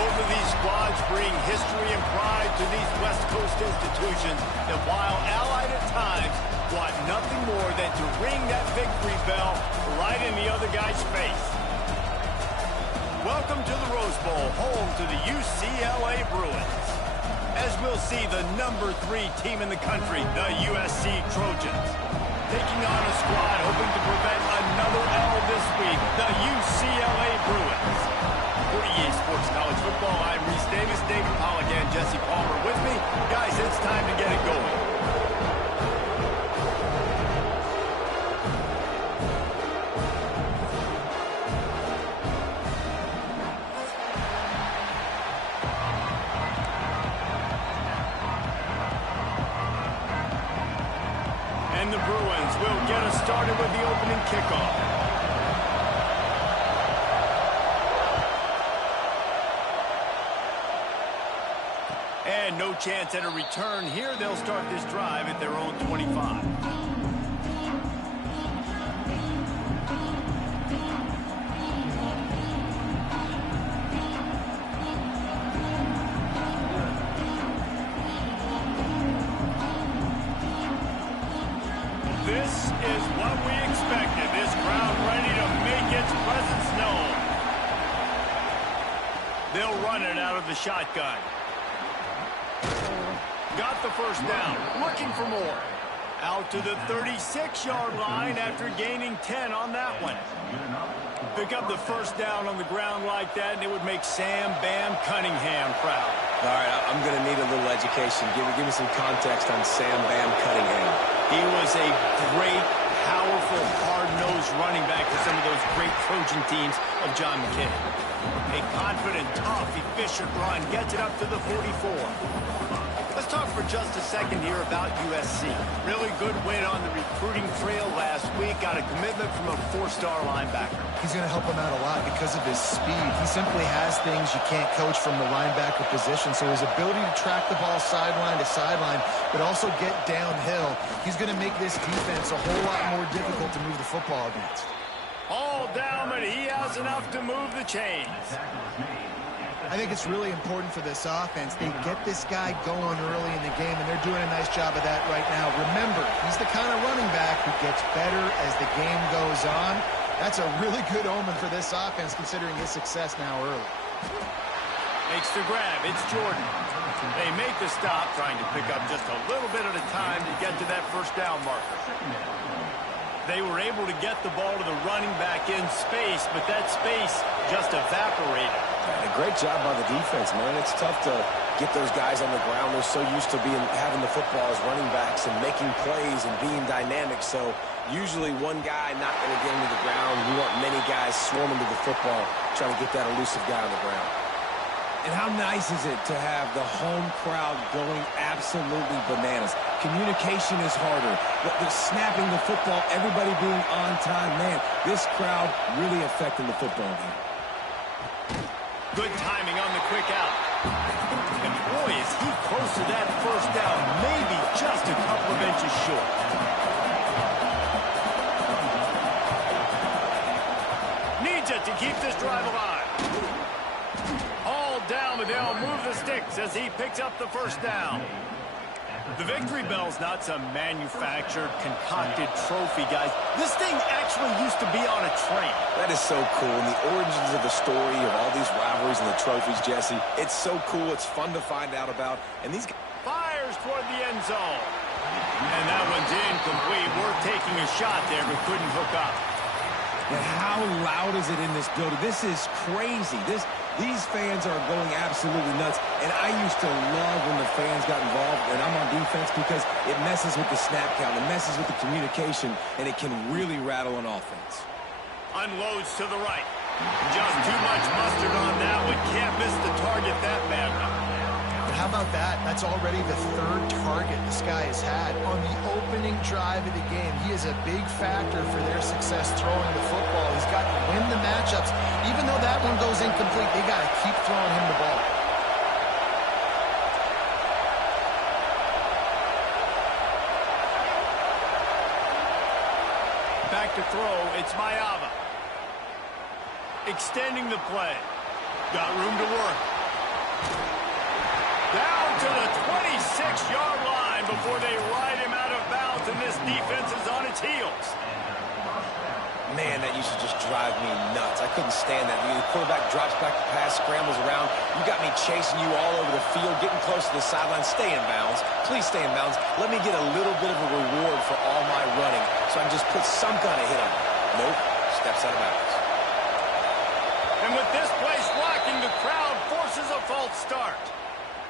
Both of these squads bring history and pride to these West Coast institutions that, while allied at times, want nothing more than to ring that victory bell right in the other guy's face. Welcome to the Rose Bowl, home to the UCLA Bruins. As we'll see, the #3 team in the country, the USC Trojans, taking on a squad hoping to prevent another L this week, the UCLA Bruins. For EA Sports College Football, I'm Reese Davis, David Pollack, and Jesse Palmer with me. Guys, it's time to get it going. And the Bruins will get us started with the opening kickoff. And no chance at a return here. They'll start this drive at their own 25. This is what we expected. This crowd ready to make its presence known. They'll run it out of the shotgun. Got the first down, looking for more. Out to the 36-yard line after gaining 10 on that one. Pick up the first down on the ground like that, and it would make Sam Bam Cunningham proud. All right, I'm going to need a little education. Give me some context on Sam Bam Cunningham. He was a great, powerful, hard-nosed running back for some of those great Trojan teams of John McKay. A confident, tough, efficient run gets it up to the 44. Let's talk for just a second here about USC. Really good win on the recruiting trail last week. Got a commitment from a 4-star linebacker. He's going to help him out a lot because of his speed. He simply has things you can't coach from the linebacker position. So his ability to track the ball sideline to sideline, but also get downhill, he's going to make this defense a whole lot more difficult to move the football against. All down, but he has enough to move the chains. I think it's really important for this offense. They get this guy going early in the game, and they're doing a nice job of that right now. Remember, he's the kind of running back who gets better as the game goes on. That's a really good omen for this offense, considering his success now early. Makes the grab. It's Jordan. They make the stop, trying to pick up just a little bit at a time to get to that first down marker. They were able to get the ball to the running back in space, but that space just evaporated. A great job by the defense, man. It's tough to get those guys on the ground. They're so used to having the football as running backs and making plays and being dynamic. So usually one guy not going to get into the ground. We want many guys swarming to the football, trying to get that elusive guy on the ground. And how nice is it to have the home crowd going absolutely bananas? Communication is harder. The snapping the football, everybody being on time. Man, this crowd really affecting the football game. Good timing on the quick out. And boy, is he close to that first down. Maybe just a couple of inches short. Needs it to keep this drive alive. All down, but they'll move the sticks as he picks up the first down. The victory bell's not some manufactured, concocted trophy, guys. This thing actually used to be on a train. That is so cool. And the origins of the story of all these rivalries and the trophies, Jesse, it's so cool. It's fun to find out about. And these guys fires toward the end zone. And that one's incomplete. We're taking a shot there, but couldn't hook up. And how loud is it in this building? This is crazy. These fans are going absolutely nuts. And I used to love when the fans got involved, and I'm on defense, because it messes with the snap count, it messes with the communication, and it can really rattle an offense. Unloads to the right. Just too much mustard on that one. Can't miss the target that badly. But how about that? That's already the 3rd target this guy has had on the opening drive of the game. He is a big factor for their success throwing the football. He's got to win the matchups. Even though that one goes incomplete, they got to keep throwing him the ball. Back to throw, it's Mayava. Extending the play. Got room to work. Down to the 26-yard line before they ride him out of bounds, and this defense is on its heels. Man, that used to just drive me nuts. I couldn't stand that. The quarterback drops back to pass, scrambles around. You got me chasing you all over the field, getting close to the sideline. Stay in bounds. Please stay in bounds. Let me get a little bit of a reward for all my running so I can just put some kind of hit on it. Nope. Steps out of bounds. And with this place rocking, the crowd forces a false start.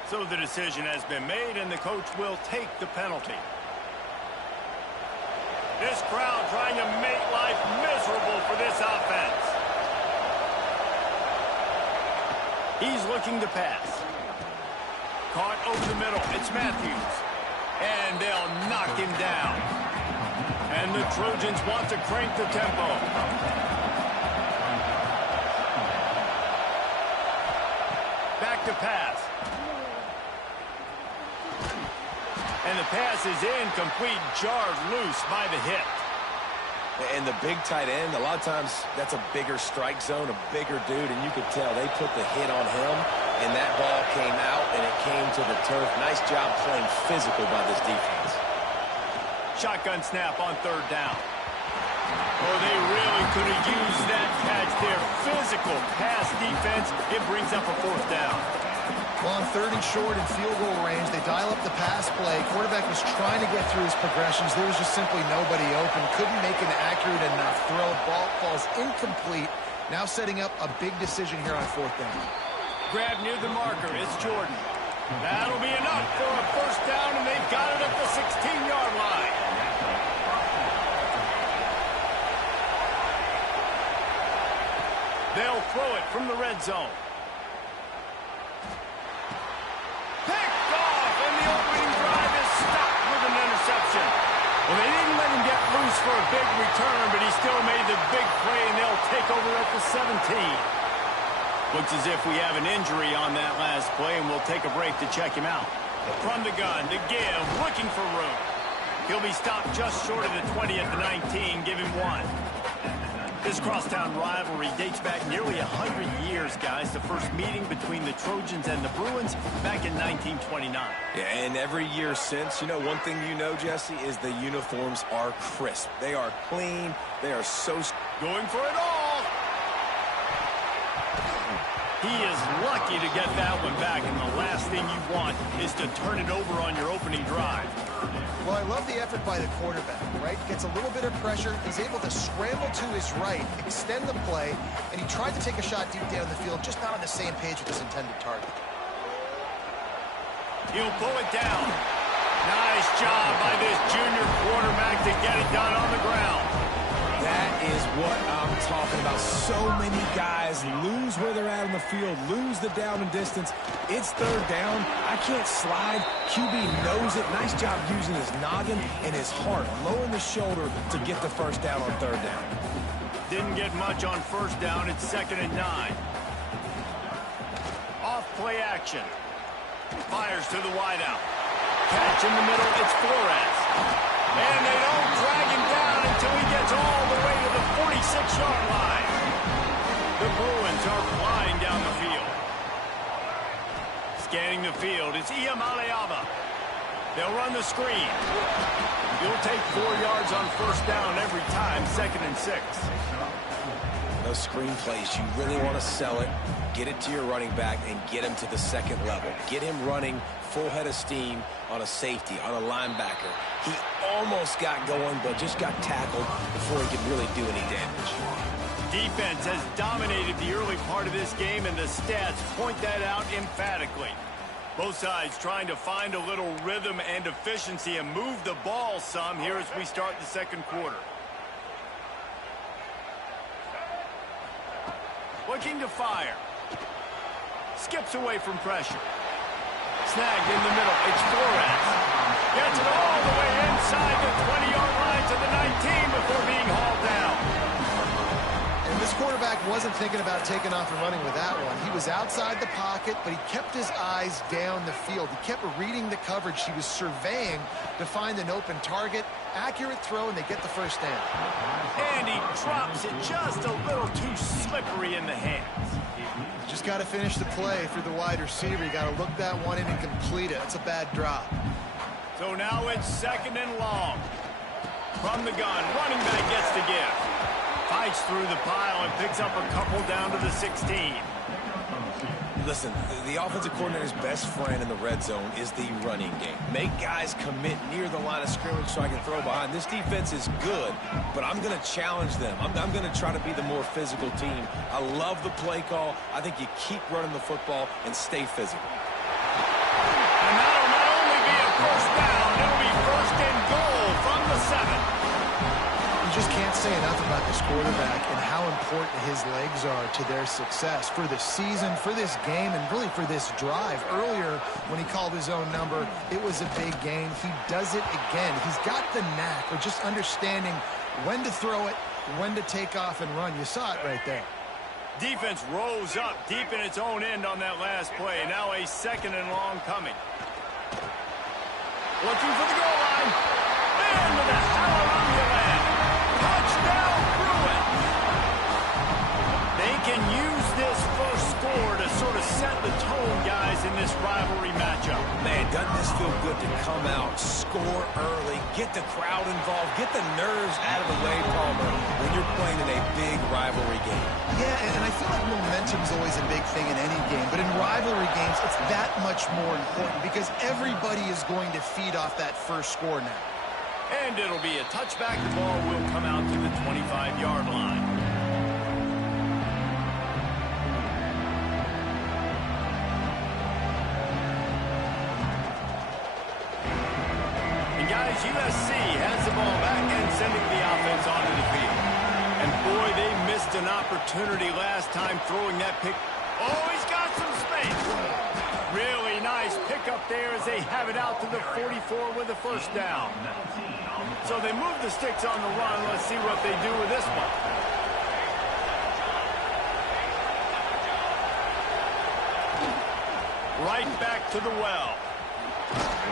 So the decision has been made, and the coach will take the penalty. This crowd trying to make life miserable for this offense. He's looking to pass. Caught over the middle. It's Matthews. And they'll knock him down. And the Trojans want to crank the tempo. Back to pass. And the pass is incomplete, jarred loose by the hip. And the big tight end, a lot of times that's a bigger strike zone, a bigger dude, and you could tell they put the hit on him, and that ball came out, and it came to the turf. Nice job playing physical by this defense. Shotgun snap on third down. Oh, they really could have used that catch there. Physical pass defense. It brings up a fourth down. Well, on third and short and field goal range, they dial up the pass play. Quarterback was trying to get through his progressions. There was just simply nobody open. Couldn't make an accurate enough throw. Ball falls incomplete. Now setting up a big decision here on fourth down. Grab near the marker. It's Jordan. That'll be enough for a first down, and they've got it at the 16-yard line. They'll throw it from the red zone. Picked off, and the opening drive is stopped with an interception. Well, they didn't let him get loose for a big return, but he still made the big play, and they'll take over at the 17. Looks as if we have an injury on that last play, and we'll take a break to check him out. From the gun to give, looking for room. He'll be stopped just short of the 20 at the 19. Give him one. This crosstown rivalry dates back nearly 100 years, guys. The first meeting between the Trojans and the Bruins back in 1929. Yeah, and every year since, you know, one thing you know, Jesse, is the uniforms are crisp. They are clean. They are so... Going for it all. He is lucky to get that one back, and the last thing you want is to turn it over on your opening drive. Well, I love the effort by the quarterback, right? Gets a little bit of pressure. He's able to scramble to his right, extend the play, and he tried to take a shot deep down the field, just not on the same page with his intended target. He'll pull it down. Nice job by this junior quarterback to get it done on the ground. That is what I'm talking about. So many guys lose where they're at on the field, lose the down and distance. It's third down. I can't slide. QB knows it. Nice job using his noggin and his heart, lowering the shoulder to get the first down on third down. Didn't get much on first down. It's 2nd and 9. Off play action. Fires to the wideout. Catch in the middle. It's Flores. And they don't drag him down until he gets all the way to the 46-yard line. The Bruins are flying down the field. Scanning the field, it's Iamaleava. They'll run the screen. He'll take 4 yards on first down every time, 2nd and 6. Those screen plays, you really want to sell it, get it to your running back, and get him to the second level. Get him running full head of steam on a safety, on a linebacker. He almost got going, but just got tackled before he could really do any damage. Defense has dominated the early part of this game, and the stats point that out emphatically. Both sides trying to find a little rhythm and efficiency and move the ball some here as we start the second quarter. Looking to fire. Skips away from pressure. Snagged in the middle. It's Flores. Gets it all the way inside the 20-yard line to the 19 before being hauled down. And this quarterback wasn't thinking about taking off and running with that one. He was outside the pocket, but he kept his eyes down the field. He kept reading the coverage. He was surveying to find an open target. Accurate throw, and they get the first down. And he drops it just a little too slippery in the hands. Just just got to finish the play for the wide receiver. You got to look that one in and complete it. That's a bad drop. So now it's 2nd and long. From the gun, running back gets the gift. Fights through the pile and picks up a couple down to the 16. Listen, the offensive coordinator's best friend in the red zone is the running game. Make guys commit near the line of scrimmage so I can throw behind. This defense is good, but I'm going to challenge them. I'm going to try to be the more physical team. I love the play call. I think you keep running the football and stay physical. And that'll not only be a first down, it'll be 1st and goal from the 7. You just can't say enough about this quarterback and how important his legs are to their success for the season, for this game, and really for this drive. Earlier, when he called his own number, it was a big gain. He does it again. He's got the knack of just understanding when to throw it, when to take off and run. You saw it right there. Defense rose up deep in its own end on that last play. Now a 2nd and long coming. Looking for the goal line. Into the hallelujah land. Touchdown, Bruins! They can use this first score to sort of set the tone, guys, in this rivalry matchup. Man, doesn't this feel good to come out, score early, get the crowd involved, get the nerves out of the way, Palmer, when you're playing in a big rivalry game. Yeah, and I feel like momentum's always a big thing in any game, but in rivalry games, it's that much more important because everybody is going to feed off that first score now. And it'll be a touchback. The ball will come out to the 25-yard line. And guys, USC has the ball back and sending the offense onto the field. And boy, they missed an opportunity last time throwing that pick. Oh, he's got some space. Really nice pickup there as they have it out to the 44 with a first down. So they move the sticks on the run. Let's see what they do with this one. Right back to the well.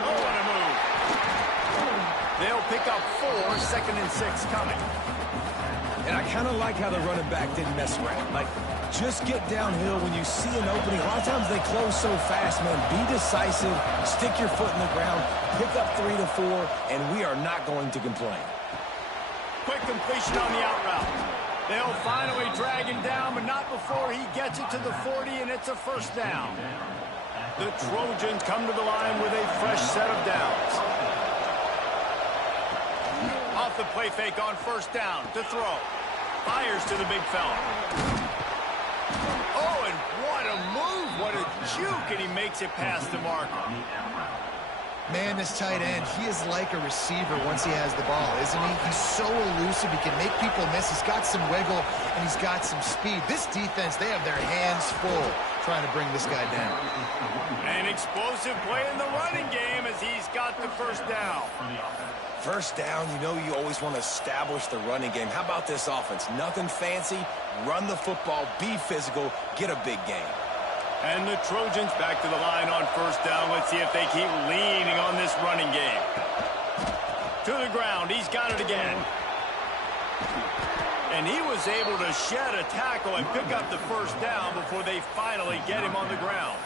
Oh, what a move. They'll pick up 4, 2nd and 6 coming. And I kind of like how the running back didn't mess around. Like, just get downhill when you see an opening. A lot of times they close so fast, man. Be decisive, stick your foot in the ground, pick up 3 to 4, and we are not going to complain. Quick completion on the out route. They'll finally drag him down, but not before he gets it to the 40, and it's a first down. The Trojans come to the line with a fresh set of downs. Off the play fake on first down to throw. Fires to the big fella. Oh, and what a move. What a juke, and he makes it past the marker. Man, this tight end, he is like a receiver once he has the ball, isn't he? He's so elusive. He can make people miss. He's got some wiggle, and he's got some speed. This defense, they have their hands full trying to bring this guy down. An explosive play in the running game as he's got the first down. First down, you know you always want to establish the running game. How about this offense? Nothing fancy. Run the football, be physical, get a big gain. And the Trojans back to the line on first down. Let's see if they keep leaning on this running game. To the ground. He's got it again. And he was able to shed a tackle and pick up the first down before they finally get him on the ground.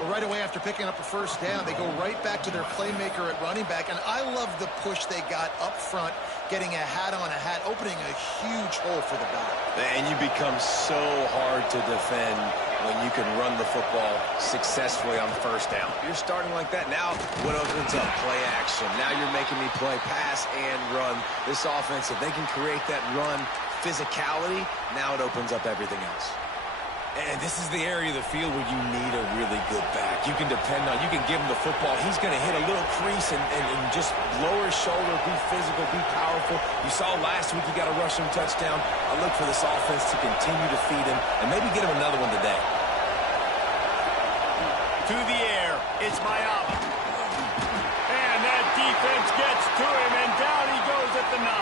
Well, right away after picking up a first down, they go right back to their playmaker at running back. And I love the push they got up front, getting a hat on a hat, opening a huge hole for the back. And you become so hard to defend when you can run the football successfully on first down. You're starting like that. Now, what opens up? Play action. Now you're making me play pass and run. This offense, if they can create that run physicality, now it opens up everything else. And this is the area of the field where you need a really good back. You can depend on, you can give him the football. He's going to hit a little crease and just lower his shoulder, be physical, be powerful. You saw last week he got a rushing touchdown. I look for this offense to continue to feed him and maybe get him another one today. To the air, it's Mayaba. And that defense gets to him, and down he goes at the 9.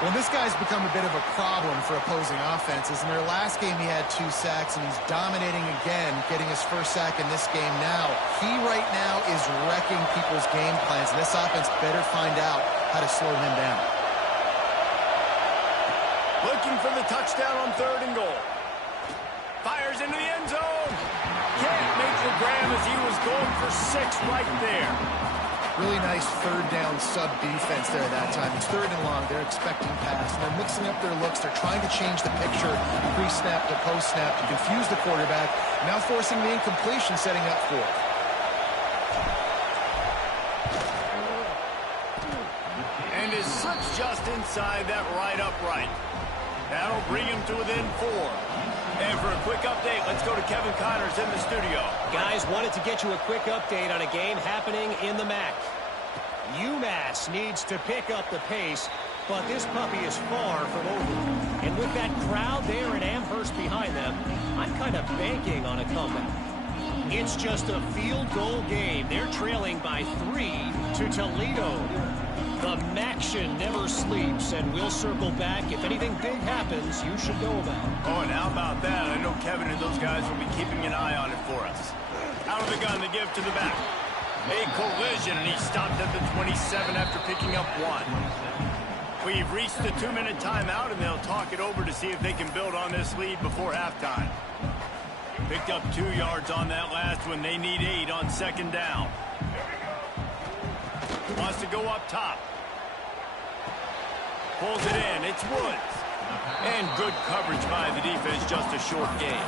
Well, this guy's become a bit of a problem for opposing offenses. In their last game, he had 2 sacks, and he's dominating again, getting his first sack in this game now. He right now is wrecking people's game plans, and this offense better find out how to slow him down. Looking for the touchdown on 3rd and goal. fires into the end zone. Can't make the grab as he was going for 6 right there. Really nice third down sub defense there that time. It's 3rd and long. They're expecting pass. And they're mixing up their looks. They're trying to change the picture pre-snap to post-snap to confuse the quarterback. Now forcing the incompletion, setting up 4th. And it slips just inside that right upright. That'll bring him to within 4. And for a quick update, let's go to Kevin Connors in the studio. Guys, wanted to get you a quick update on a game happening in the MAC. UMass needs to pick up the pace, but this puppy is far from over. And with that crowd there in Amherst behind them, I'm kind of banking on a comeback. It's just a field goal game. They're trailing by 3 to Toledo. The Maction never sleeps, and we'll circle back. If anything big happens, you should know about it. Oh, and how about that? I know Kevin and those guys will be keeping an eye on it for us. Out of the gun, the give to the back. A collision, and he stopped at the 27 after picking up 1. We've reached the 2-minute timeout, and they'll talk it over to see if they can build on this lead before halftime. Picked up 2 yards on that last one. They need 8 on 2nd down. Wants to go up top. Pulls it in. It's Woods. And good coverage by the defense, just a short gain.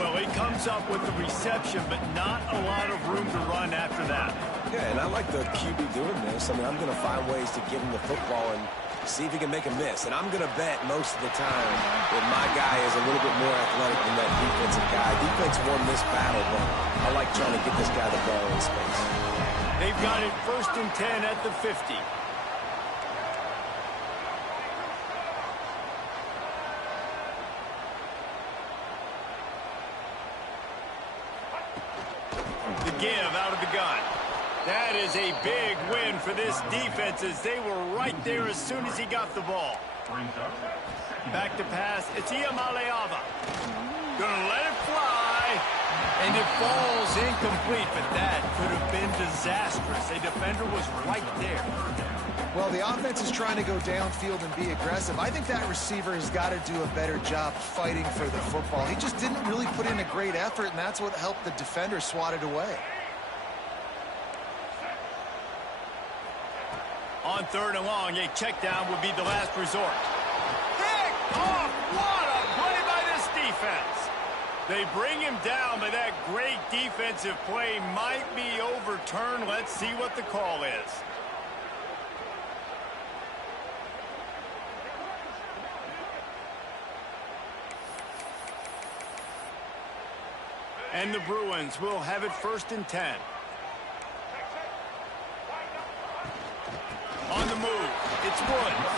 Well, he comes up with the reception, but not a lot of room to run after that. Yeah, and I like the QB doing this. I mean, I'm going to find ways to give him the football and see if he can make a miss. And I'm going to bet most of the time that my guy is a little bit more athletic than that defensive guy. Defense won this battle, but I like trying to get this guy the ball in space. They've got it 1st and 10 at the 50. The give out of the gun. That is a big win for this defense as they were right there as soon as he got the ball. Back to pass. It's Iamaleava. Gonna let it fly. And it falls incomplete, but that could have been disastrous. A defender was right there. Well, the offense is trying to go downfield and be aggressive. I think that receiver has got to do a better job fighting for the football. He just didn't really put in a great effort, and that's what helped the defender swat it away. On 3rd and long, a check down would be the last resort. Picked off! What a play by this defense! They bring him down, but that great defensive play might be overturned. Let's see what the call is. And the Bruins will have it 1st and 10. On the move, it's Woods.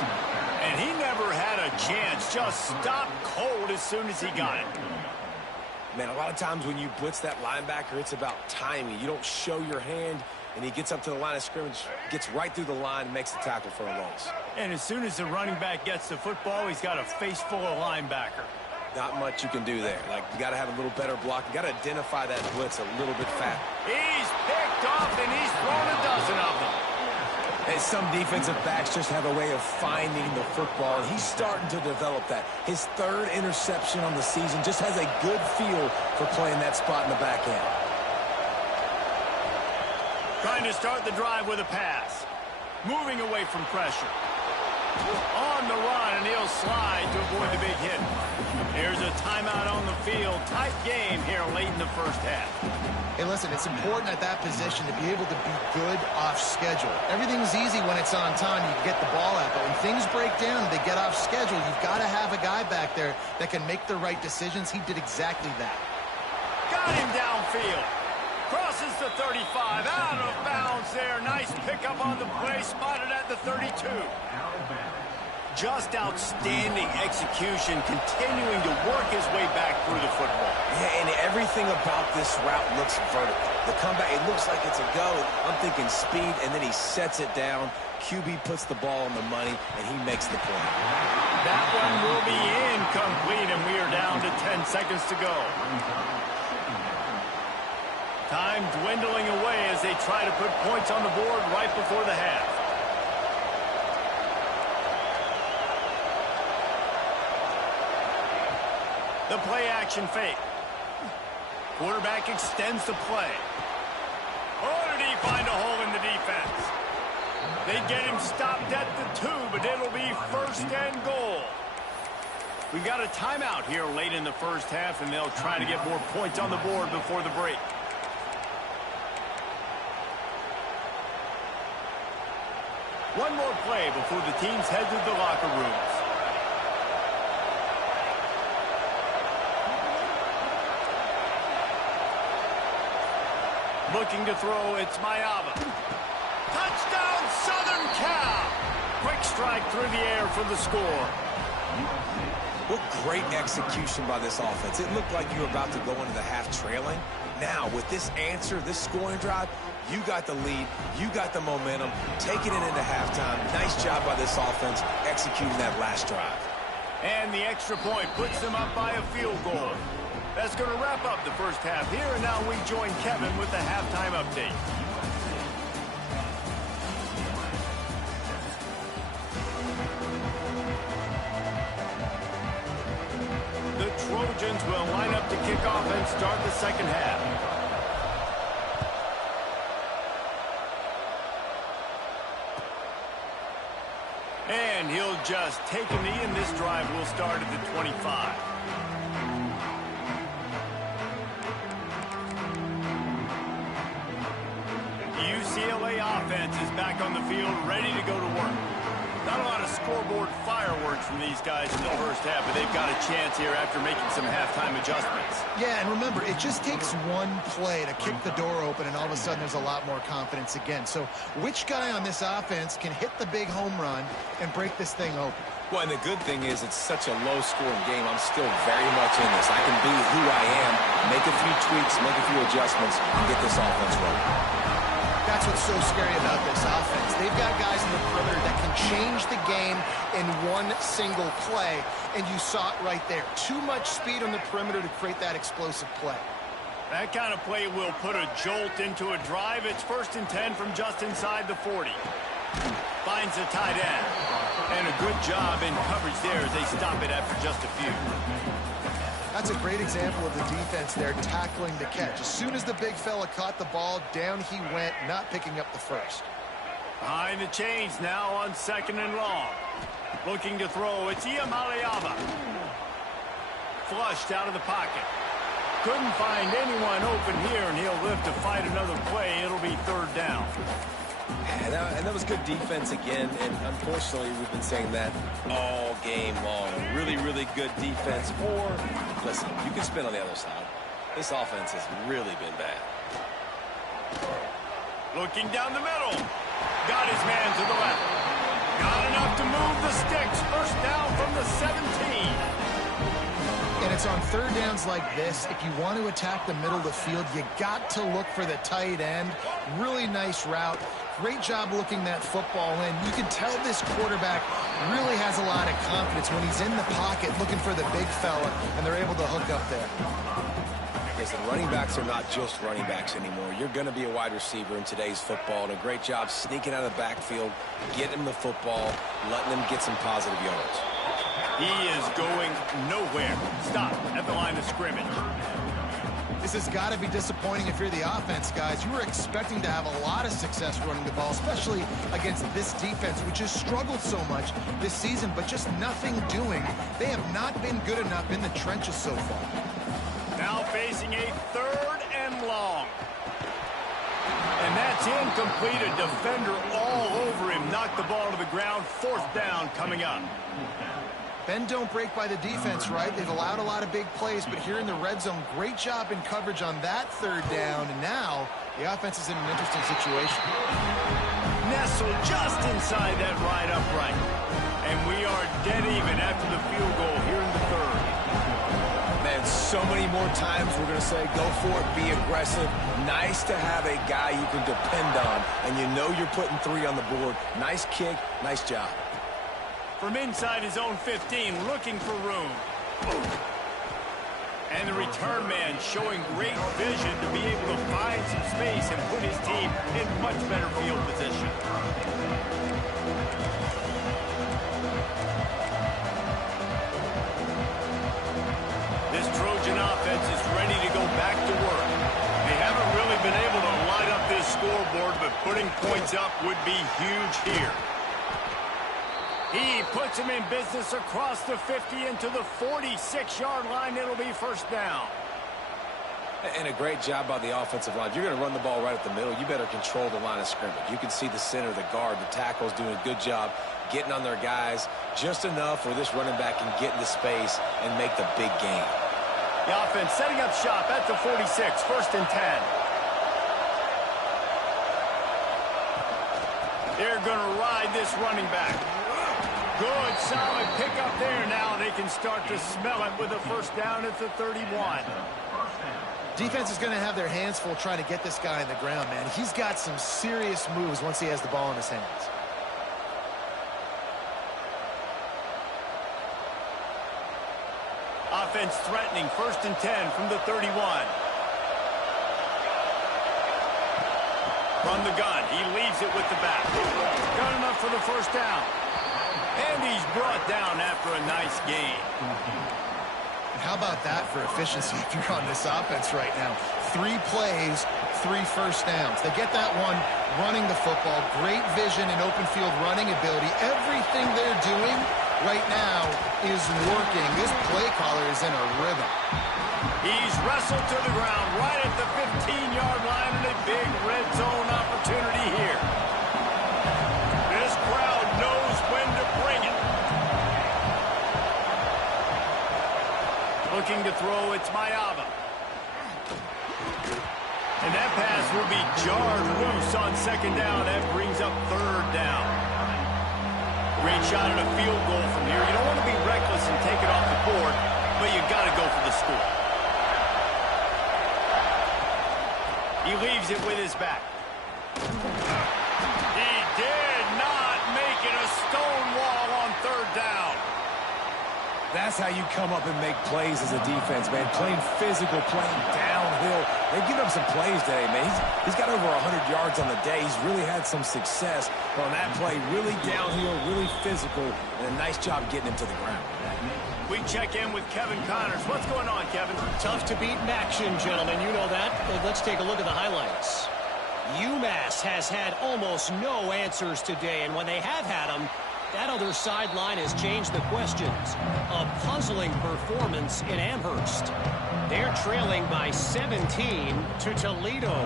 And he never had a chance, just stopped cold as soon as he got it. Man, a lot of times when you blitz that linebacker, it's about timing. You don't show your hand, and he gets up to the line of scrimmage, gets right through the line, and makes the tackle for a loss. And as soon as the running back gets the football, he's got a face full of linebacker. Not much you can do there. Like, you got to have a little better block. You got to identify that blitz a little bit faster. He's picked off, and he's thrown a dozen of them. And some defensive backs just have a way of finding the football, and he's starting to develop that. His 3rd interception on the season, just has a good feel for playing that spot in the back end. Trying to start the drive with a pass. Moving away from pressure. On the run, and he'll slide to avoid the big hit. Here's a timeout on the field. Tight game here late in the 1st half. Hey, listen, it's important at that position to be able to be good off schedule. Everything's easy when it's on time. You can get the ball out. But when things break down, they get off schedule. You've got to have a guy back there that can make the right decisions. He did exactly that. Got him downfield. Crosses the 35. Out of bounds there. Nice pickup on the play. Spotted at the 32. Just outstanding execution, continuing to work his way back through the football. Yeah, and everything about this route looks vertical. The comeback, it looks like it's a go. I'm thinking speed, and then he sets it down. QB puts the ball on the money, and he makes the play. That one will be incomplete, and we are down to 10 seconds to go. Time dwindling away as they try to put points on the board right before the half. The play action fake. Quarterback extends the play. Oh, did he find a hole in the defense? They get him stopped at the 2, but it'll be 1st and goal. We've got a timeout here late in the first half, and they'll try to get more points on the board before the break. One more play before the teams head to the locker rooms. Looking to throw, it's Mayava. Touchdown, Southern Cal! Quick strike through the air for the score. What great execution by this offense. It looked like you were about to go into the half trailing. Now, with this answer, this scoring drive, you got the lead, you got the momentum, taking it into halftime. Nice job by this offense executing that last drive. And the extra point puts them up by a field goal. That's going to wrap up the first half here, and now we join Kevin with the halftime update. The Trojans will line up to kick off and start the second half. And he'll just take a knee, and this drive will start at the 25. UCLA offense is back on the field, ready to go to work. Not a lot of scoreboard fireworks from these guys in the first half, but they've got a chance here after making some halftime adjustments. Yeah, and remember, it just takes one play to kick the door open, and all of a sudden there's a lot more confidence again. So which guy on this offense can hit the big home run and break this thing open? Well, and the good thing is it's such a low-scoring game. I'm still very much in this. I can be who I am, make a few tweaks, make a few adjustments, and get this offense rolling. That's what's so scary about this offense. They've got guys in the perimeter that can change the game in one single play, and you saw it right there. Too much speed on the perimeter to create that explosive play. That kind of play will put a jolt into a drive. It's 1st and 10 from just inside the 40. Finds the tight end. And a good job in coverage there as they stop it after just a few. That's a great example of the defense there tackling the catch. As soon as the big fella caught the ball, down he went, not picking up the first. Behind the chains now on 2nd and long. Looking to throw, it's Iamaleava. Flushed out of the pocket. Couldn't find anyone open here, and he'll live to fight another play. It'll be 3rd down. And that was good defense again, and unfortunately we've been saying that all game long. Really, really good defense. Or, listen, you can spin on the other side. This offense has really been bad. Looking down the middle. Got his man to the left. Got enough to move the sticks. 1st down from the 17. And it's on 3rd downs like this. If you want to attack the middle of the field, you got to look for the tight end. Really nice route. Great job looking that football in. You can tell this quarterback really has a lot of confidence when he's in the pocket looking for the big fella, and they're able to hook up there. Listen, running backs are not just running backs anymore. You're going to be a wide receiver in today's football, and a great job sneaking out of the backfield, getting him the football, letting him get some positive yards. He is going nowhere. Stop at the line of scrimmage. This has got to be disappointing if you're the offense, guys. You were expecting to have a lot of success running the ball, especially against this defense, which has struggled so much this season, but just nothing doing. They have not been good enough in the trenches so far. Now facing a 3rd and long. And that's incomplete. A defender all over him. Knocked the ball to the ground. 4th down coming up. Bend don't break by the defense, right? They've allowed a lot of big plays, but here in the red zone, great job in coverage on that 3rd down. And now the offense is in an interesting situation. Nestled just inside that right upright. And we are dead even after the field goal here in the 3rd. Man, so many more times we're going to say, go for it, be aggressive. Nice to have a guy you can depend on, and you know you're putting 3 on the board. Nice kick, nice job. From inside his own 15, looking for room. And the return man showing great vision to be able to find some space and put his team in much better field position. This Trojan offense is ready to go back to work. They haven't really been able to light up this scoreboard, but putting points up would be huge here. He puts him in business across the 50 into the 46-yard line. It'll be first down. And a great job by the offensive line. If you're going to run the ball right at the middle, you better control the line of scrimmage. You can see the center, the guard, the tackles doing a good job getting on their guys just enough where this running back can get into space and make the big gain. The offense setting up shop at the 46, first and 10. They're going to ride this running back. Good, solid pickup there. Now they can start to smell it with a first down at the 31. Defense is going to have their hands full trying to get this guy on the ground, man. He's got some serious moves once he has the ball in his hands. Offense threatening, first and 10 from the 31. From the gun, he leaves it with the back. Got enough for the first down. And he's brought down after a nice gain. How about that for efficiency if you're on this offense right now? 3 plays, 3 first downs. They get that one running the football. Great vision and open field running ability. Everything they're doing right now is working. This play caller is in a rhythm. He's wrestled to the ground right at the 15-yard line and a big red zone opportunity here. This crowd knows when to bring it. Looking to throw, it's Mayava. And that pass will be jarred loose on second down. That brings up third down. Great shot at a field goal from here. You don't want to be reckless and take it off the board, but you got to go for the score. He leaves it with his back. He did not make it a stone wall on third down. That's how you come up and make plays as a defense, man. Playing physical, playing downhill. They've given up some plays today, man. He's got over 100 yards on the day. He's really had some success on that play. Really downhill, really physical, and a nice job getting him to the ground. We check in with Kevin Connors. What's going on, Kevin? Tough to beat in action, gentlemen. You know that. Well, let's take a look at the highlights. UMass has had almost no answers today, and when they have had them, that other sideline has changed the questions. A puzzling performance in Amherst. They're trailing by 17 to Toledo.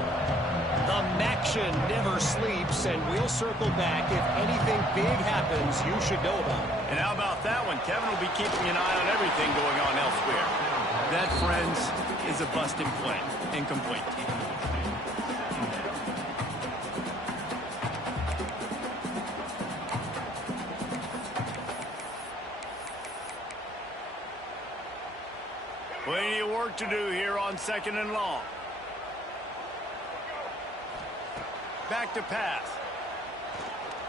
The Maction never sleeps, and we'll circle back if anything big happens you should know about. And how about that one? Kevin will be keeping an eye on everything going on elsewhere. That, friends, is a busted play. Incomplete. Plenty of work to do here on second and long. Back to pass.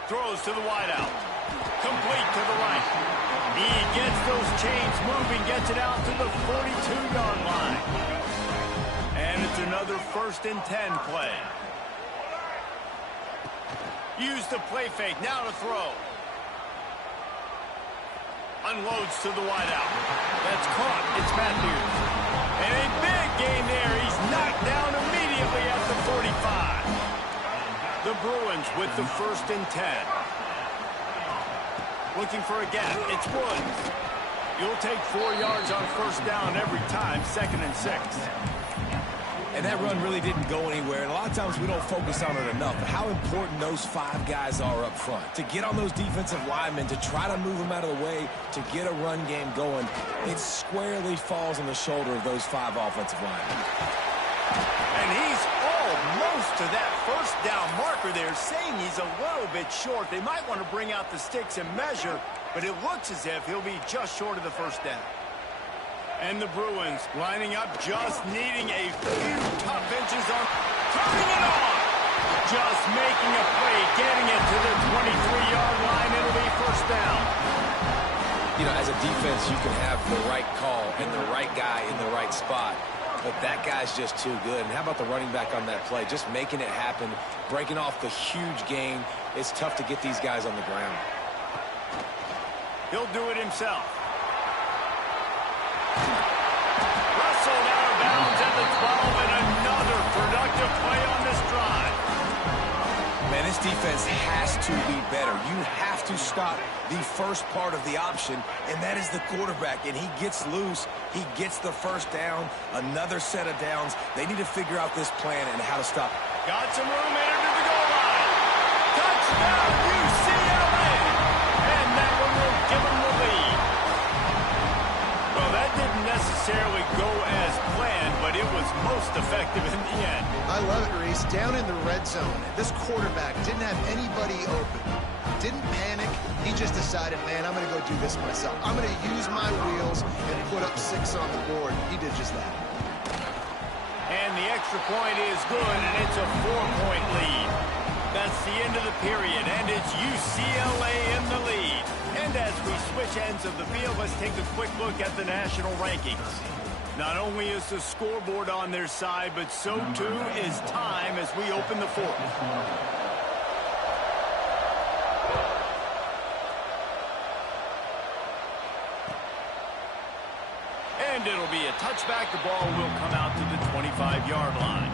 Throws to the wideout. Complete to the right. He gets those chains moving, gets it out to the 42-yard line. And it's another first and 10 play. Use the play fake, now to throw. Unloads to the wideout. That's caught. It's Matthews. And a big gain there. He's knocked down immediately at the 45. The Bruins with the first and 10. Looking for a gap. It's Woods. You'll take 4 yards on first down every time, second and 6. And that run really didn't go anywhere. And a lot of times we don't focus on it enough. But how important those 5 guys are up front. To get on those defensive linemen, to try to move them out of the way, to get a run game going, it squarely falls on the shoulder of those 5 offensive linemen. And he's almost to that first down marker there, saying he's a little bit short. They might want to bring out the sticks and measure, but it looks as if he'll be just short of the first down. And the Bruins lining up, just needing a few tough inches on, turning it on. Just making a play, getting it to the 23-yard line. It'll be first down. You know, as a defense, you can have the right call and the right guy in the right spot, but that guy's just too good. And how about the running back on that play? Just making it happen, breaking off the huge gain. It's tough to get these guys on the ground. He'll do it himself. the play on this drive. Man, this defense has to be better. You have to stop the first part of the option, and that is the quarterback. And he gets loose. He gets the first down, another set of downs. They need to figure out this plan and how to stop. Got some room, made it to the goal line. Touchdown, UCLA! And that one will give them the lead. Well, that didn't necessarily go as planned, but it was most effective in the end. I love it, Reese. Down in the red zone, this quarterback didn't have anybody open. Didn't panic. He just decided, man, I'm going to go do this myself. I'm going to use my wheels and put up 6 on the board. He did just that. And the extra point is good, and it's a 4-point lead. That's the end of the period, and it's UCLA in the lead. And as we switch ends of the field, let's take a quick look at the national rankings. Not only is the scoreboard on their side, but so too is time as we open the fourth. And it'll be a touchback. The ball will come out to the 25-yard line.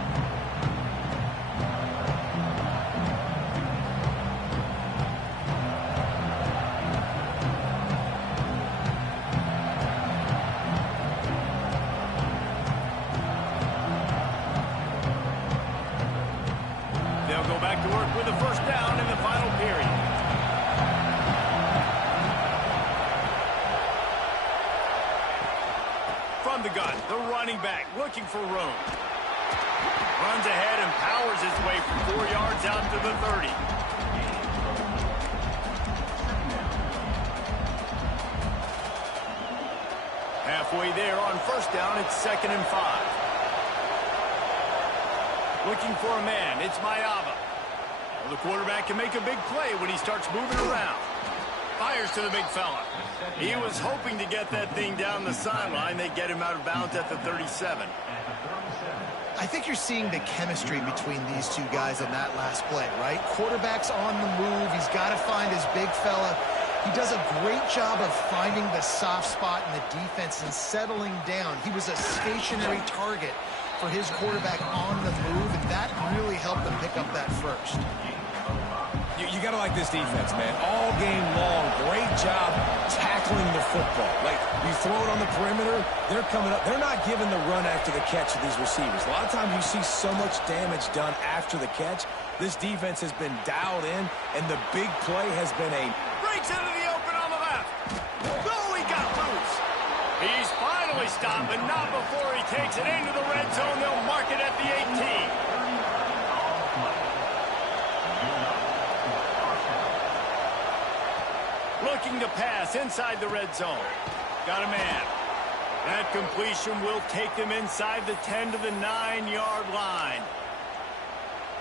They'll go back to work with a first down in the final period. From the gun, the running back looking for room. Runs ahead and powers his way for 4 yards out to the 30. Halfway there on first down, it's 2nd and 5. Looking for a man, it's Mayava. Well, the quarterback can make a big play when he starts moving around. Fires to the big fella. He was hoping to get that thing down the sideline. They get him out of bounds at the 37. I think you're seeing the chemistry between these two guys in that last play, right? Quarterback's on the move. He's got to find his big fella. He does a great job of finding the soft spot in the defense and settling down. He was a stationary target for his quarterback on the move, and that really helped them pick up that first. You got to like this defense, man. All game long, great job tackling the football. Like, you throw it on the perimeter, they're coming up. They're not giving the run after the catch to these receivers. A lot of times you see so much damage done after the catch. This defense has been dialed in, and the big play has been a... Breaks into the open on the left. Oh, he got loose. He's finally stopped, but not before he takes it into the red zone. They'll mark it at the 18. Looking to pass inside the red zone. Got a man. That completion will take them inside the 10 to the 9-yard line.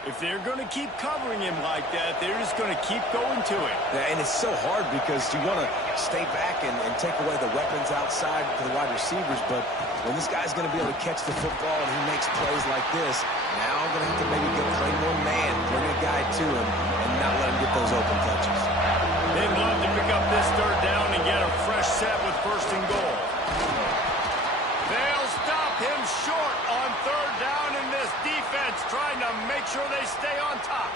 If they're going to keep covering him like that, they're just going to keep going to it. Yeah, and it's so hard because you want to stay back and take away the weapons outside for the wide receivers, but when this guy's going to be able to catch the football and he makes plays like this, now I'm going to have to maybe play more man, bring a guy to him, and not let him get those open touches. They'd love to pick up this 3rd down and get a fresh set with 1st and goal. They'll stop him short on 3rd down in this defense, trying to make sure they stay on top.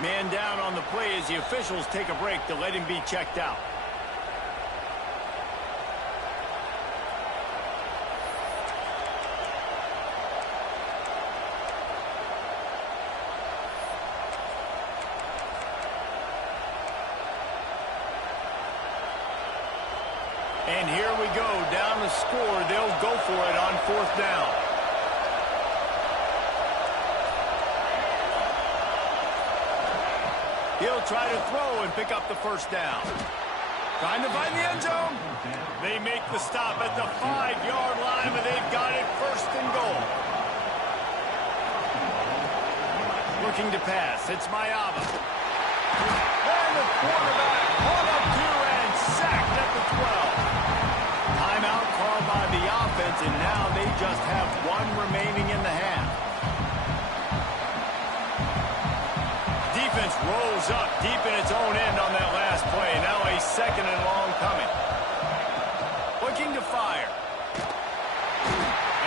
Man down on the play as the officials take a break to let him be checked out. And here we go, down the score. They'll go for it on 4th down. He'll try to throw and pick up the 1st down. Trying to find the end zone. They make the stop at the 5-yard line, but they've got it 1st and goal. Looking to pass. It's Mayava. And the quarterback pulled up 2 and sacked at the 12. Timeout called by the offense, and now they just have 1 remaining in the half. Defense rolls up deep in its own end on that last play. Now a 2nd and long coming. Looking to fire.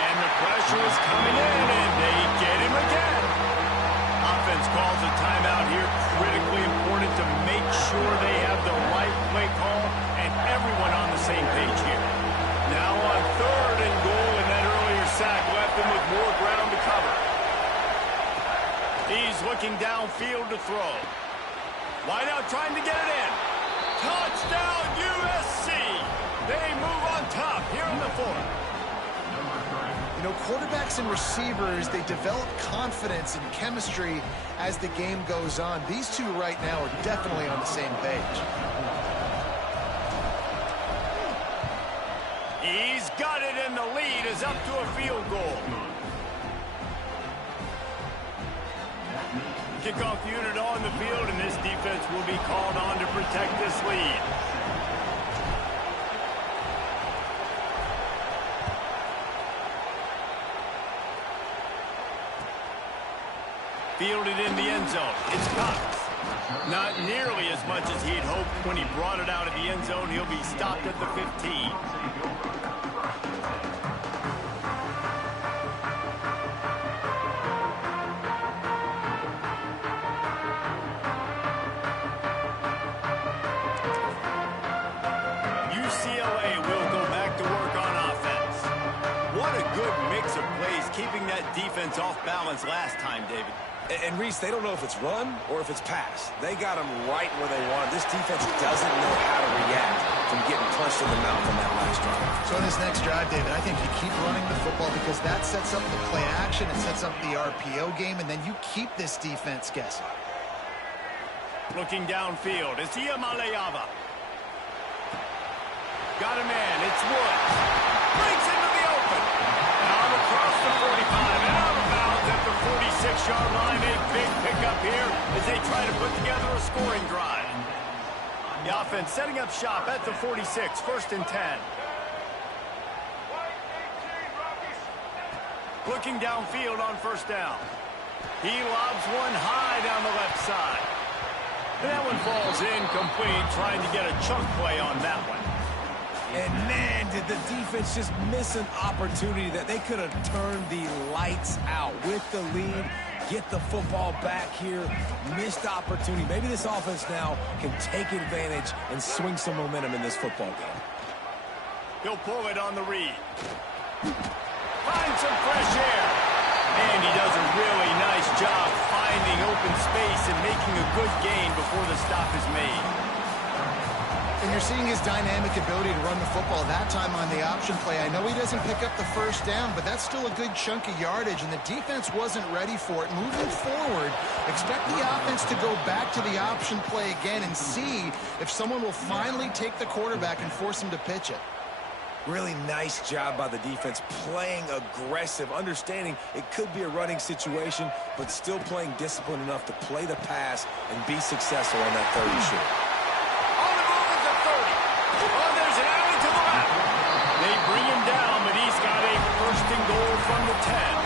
And the pressure is coming in, and they get him again. calls a timeout here. Critically important to make sure they have the right play call and everyone on the same page here. Now on 3rd and goal, and that earlier sack left him with more ground to cover. He's looking downfield to throw. Wide out trying to get it in. Touchdown USC. They move on top here in the 4th. You know, quarterbacks and receivers, they develop confidence and chemistry as the game goes on. These two right now are definitely on the same page. He's got it, and the lead is up to a field goal. Kickoff unit on the field, and this defense will be called on to protect this lead. Fielded in the end zone. It's Cox. Not nearly as much as he'd hoped when he brought it out of the end zone. He'll be stopped at the 15. UCLA will go back to work on offense. What a good mix of plays, keeping that defense off balance last time, David. And Reese, they don't know if it's run or if it's pass. They got them right where they want. This defense doesn't know how to react from getting punched in the mouth on that last drive. So in this next drive, David, I think you keep running the football because that sets up the play action, it sets up the RPO game, and then you keep this defense guessing. Looking downfield, it's Iamaleava. Got a man, it's Woods. Breaks into the open. Now across the 45 and out of bounds at the 46-yard line. A big pickup here as they try to put together a scoring drive. The offense setting up shop at the 46, 1st and 10. Looking downfield on 1st down. He lobs one high down the left side. And that one falls incomplete, trying to get a chunk play on that one. And man, did the defense just miss an opportunity that they could have turned the lights out with the lead, get the football back here, missed opportunity. Maybe this offense now can take advantage and swing some momentum in this football game. He'll pull it on the read. Find some fresh air. And he does a really nice job finding open space and making a good gain before the stop is made. And you're seeing his dynamic ability to run the football that time on the option play. I know he doesn't pick up the 1st down, but that's still a good chunk of yardage, and the defense wasn't ready for it. Moving forward, expect the offense to go back to the option play again and see if someone will finally take the quarterback and force him to pitch it. Really nice job by the defense, playing aggressive, understanding it could be a running situation, but still playing disciplined enough to play the pass and be successful on that 3rd and short. Oh, there's an alley to the left. They bring him down, but he's got a 1st and goal from the 10.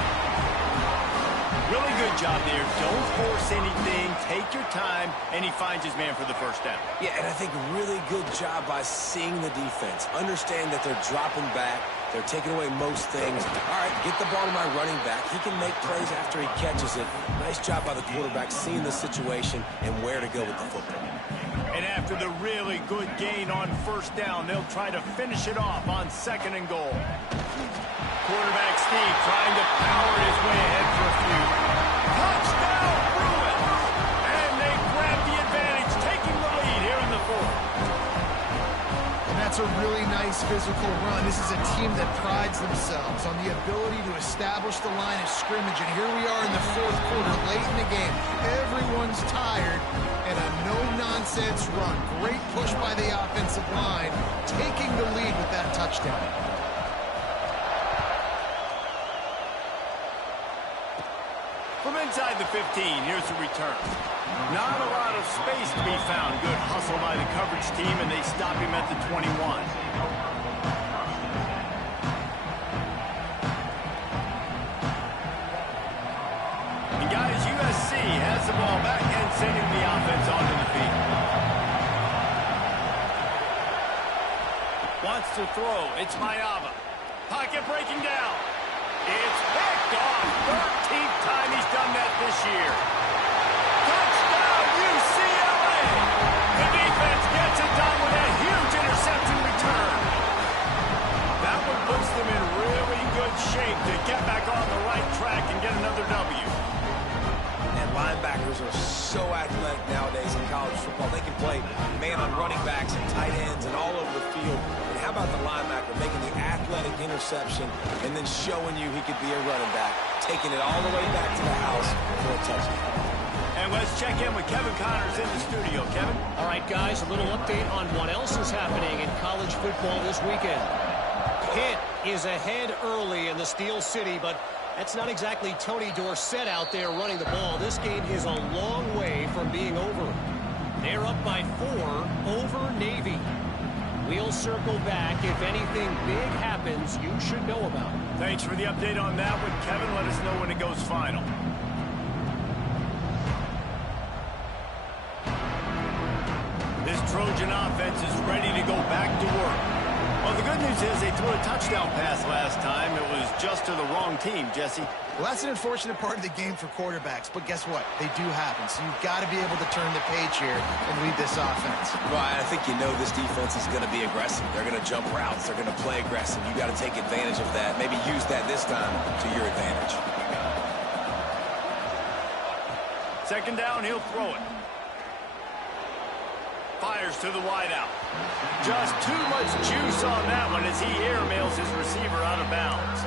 Really good job there. Don't force anything. Take your time, and he finds his man for the 1st down. Yeah, and I think really good job by seeing the defense. Understand that they're dropping back. They're taking away most things. All right, get the ball to my running back. He can make plays after he catches it. Nice job by the quarterback seeing the situation and where to go with the football. And after the really good gain on 1st down, they'll try to finish it off on 2nd and goal. Quarterback Steve trying to power his way ahead for a few. Touchdown, Bruins! And they grab the advantage, taking the lead here in the 4th. And that's a really nice physical run. This is a team that prides themselves on the ability to establish the line of scrimmage. And here we are in the 4th quarter, late in the game. Everyone's tired, and a no-nonsense run. Great push by the offensive line, taking the lead with that touchdown. From inside the 15, here's the return. Not a lot of space to be found. Good hustle by the coverage team, and they stop him at the 21. And guys, USC has the ball back and sending the offense onto the field. Wants to throw. It's Mayava. Pocket breaking down. It's picked off. 13th time he's done that this year. to get back on the right track and get another W. And linebackers are so athletic nowadays in college football. They can play man on running backs and tight ends and all over the field. And how about the linebacker making the athletic interception and then showing you he could be a running back, taking it all the way back to the house for a touchdown. And let's check in with Kevin Connors in the studio. Kevin? All right, guys, a little update on what else is happening in college football this weekend. Pitt is ahead early in the Steel City, but that's not exactly Tony Dorsett out there running the ball. This game is a long way from being over. They're up by 4 over Navy. We'll circle back. If anything big happens, you should know about it. Thanks for the update on that one, Kevin. Let us know when it goes final. This Trojan offense is ready to go back to work. Well, the good news is they threw a touchdown pass last time. It was just to the wrong team, Jesse. Well, that's an unfortunate part of the game for quarterbacks, but guess what? They do happen, so you've got to be able to turn the page here and lead this offense. Well, I think you know this defense is going to be aggressive. They're going to jump routes. They're going to play aggressive. You got to take advantage of that. Maybe use that this time to your advantage. Second down, he'll throw it. Fires to the wideout. Just too much juice on that one as he airmails his receiver out of bounds.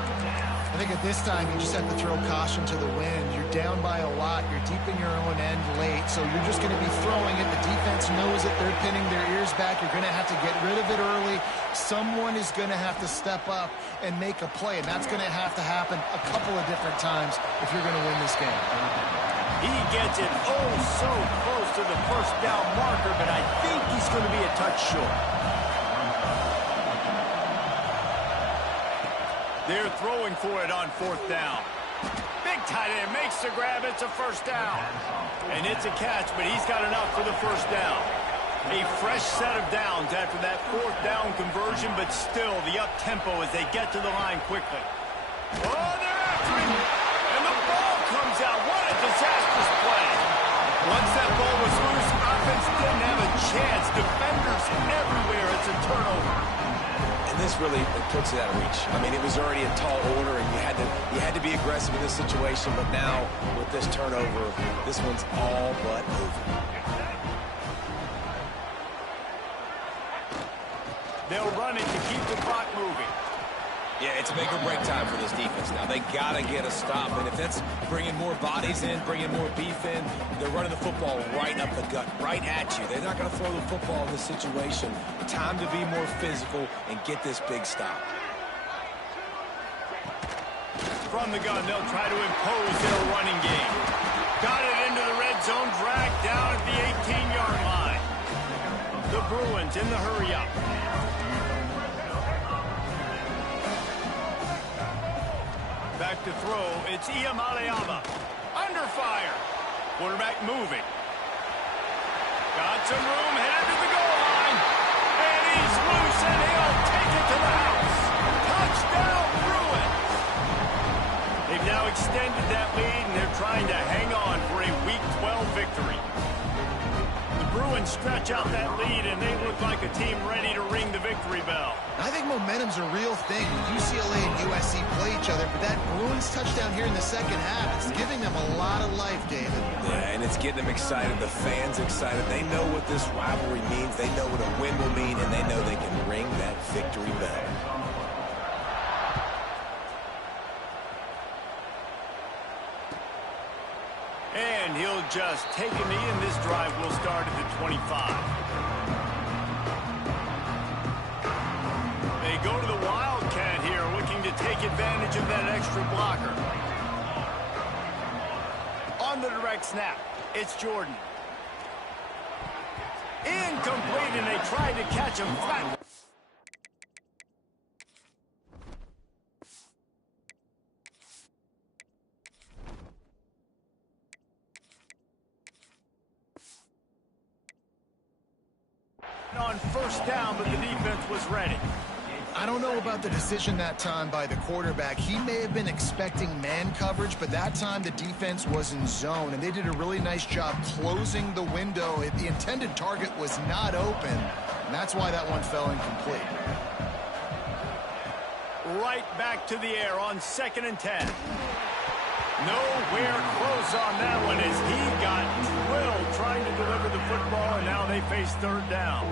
I think at this time, you just have to throw caution to the wind. You're down by a lot. You're deep in your own end late, so you're just going to be throwing it. The defense knows it. They're pinning their ears back. You're going to have to get rid of it early. Someone is going to have to step up and make a play, and that's going to have to happen a couple of different times if you're going to win this game. He gets it oh so close to the first down marker, but I think he's going to be a touch short. They're throwing for it on 4th down. Big tight end makes the grab. It's a first down. And it's a catch, but he's got enough for the first down. A fresh set of downs after that 4th down conversion, but still the up-tempo as they get to the line quickly. Oh, they're after him. And the ball comes out. What a disastrous play. Once that ball was loose, offense didn't have a chance. Defenders everywhere. It's a turnover. And this really puts it out of reach. I mean, it was already a tall order, and you had to be aggressive in this situation. But now, with this turnover, this one's all but over. They'll run it to keep the clock moving. Yeah, it's make or break time for this defense now. They got to get a stop, and if that's bringing more bodies in, bringing more beef in, they're running the football right up the gut, right at you. They're not going to throw the football in this situation. Time to be more physical and get this big stop. From the gun, they'll try to impose their running game. Got it into the red zone, dragged down at the 18-yard line. The Bruins in the hurry-up. Back to throw, it's Iamaleava. Under fire. Quarterback moving. Got some room, headed to the goal line. And he's loose, and he'll take it to the house. Touchdown, Bruins. They've now extended that lead, and they're trying to hang on for a Week 12 victory. The Bruins stretch out that lead, and they look like a team ready to ring the victory bell. I think momentum's a real thing. UCLA and USC play each other, but that Bruins touchdown here in the second half, it's giving them a lot of life, David. Yeah, and it's getting them excited. The fans excited. They know what this rivalry means. They know what a win will mean, and they know they can ring that victory bell. And he'll just take a knee, and this drive will start at the 25. They go to the Wildcat here, looking to take advantage of that extra blocker. On the direct snap, it's Jordan. Incomplete, and they tried to catch him flat. On first down, but the defense was ready. I don't know about the decision that time by the quarterback. He may have been expecting man coverage, but that time the defense was in zone, and they did a really nice job closing the window. The intended target was not open, and that's why that one fell incomplete. right back to the air on 2nd and 10. Nowhere close on that one as he got drilled trying to deliver the football, and now they face 3rd down.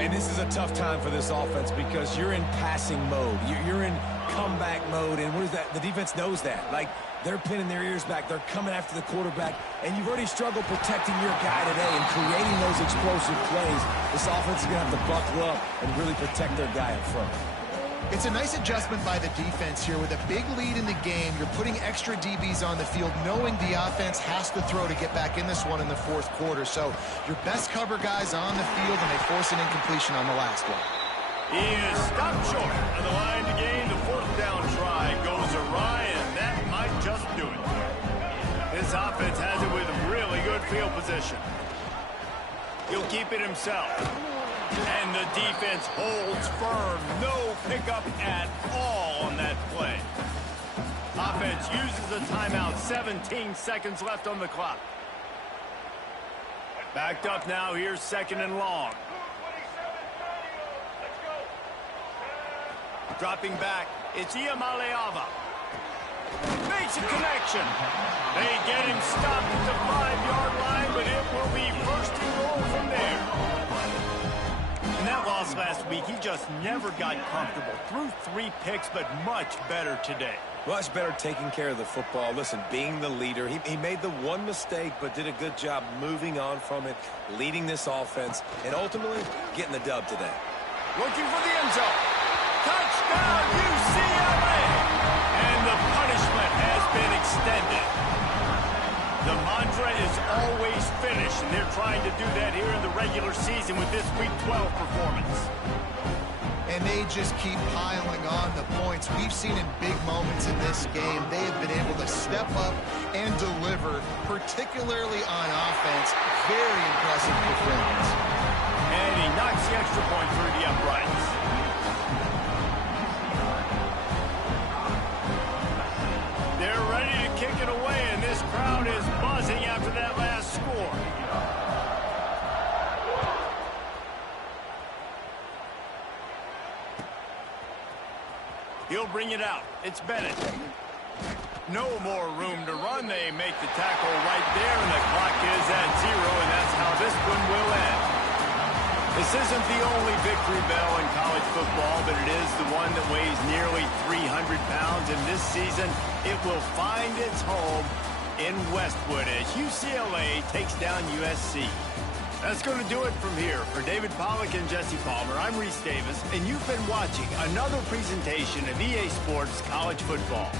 And this is a tough time for this offense because you're in passing mode. You're in comeback mode, and what is that? The defense knows that. Like, they're pinning their ears back. They're coming after the quarterback, and you've already struggled protecting your guy today and creating those explosive plays. This offense is going to have to buckle up and really protect their guy up front. It's a nice adjustment by the defense here. With a big lead in the game, you're putting extra DBs on the field, knowing the offense has to throw to get back in this one in the 4th quarter. So your best cover guys on the field, and they force an incompletion on the last one. He is stopped short of the line to gain. The 4th down try goes awry, and that might just do it. This offense has it with really good field position. He'll keep it himself. And the defense holds firm. No pickup at all on that play. Offense uses a timeout. 17 seconds left on the clock. Backed up now. Here's 2nd and long. Dropping back. It's Iamaleava. Makes a connection. They get him stopped at the 5-yard line, but it will be 1st and goal from there. In that loss last week, he just never got comfortable. Threw 3 picks, but much better today. Much better taking care of the football. Listen, being the leader, he made the one mistake, but did a good job moving on from it, leading this offense, and ultimately getting the dub today. Looking for the end zone. Touchdown, UCLA! And the punishment has been extended. The mantra is always finish, and they're trying to do that here in the regular season with this Week 12 performance. And they just keep piling on the points. We've seen in big moments in this game, they have been able to step up and deliver, particularly on offense. Very impressive performance. And he knocks the extra point through the uprights. They're ready to kick it away, and this crowd is buzzing after that last score. He'll bring it out. It's Bennett. No more room to run. They make the tackle right there, and the clock is at 0, and that's how this one will end. This isn't the only victory bell in college football, but it is the one that weighs nearly 300 pounds, and this season it will find its home in Westwood as UCLA takes down USC. That's going to do it from here. For David Pollack and Jesse Palmer, I'm Reese Davis, and you've been watching another presentation of EA Sports College Football.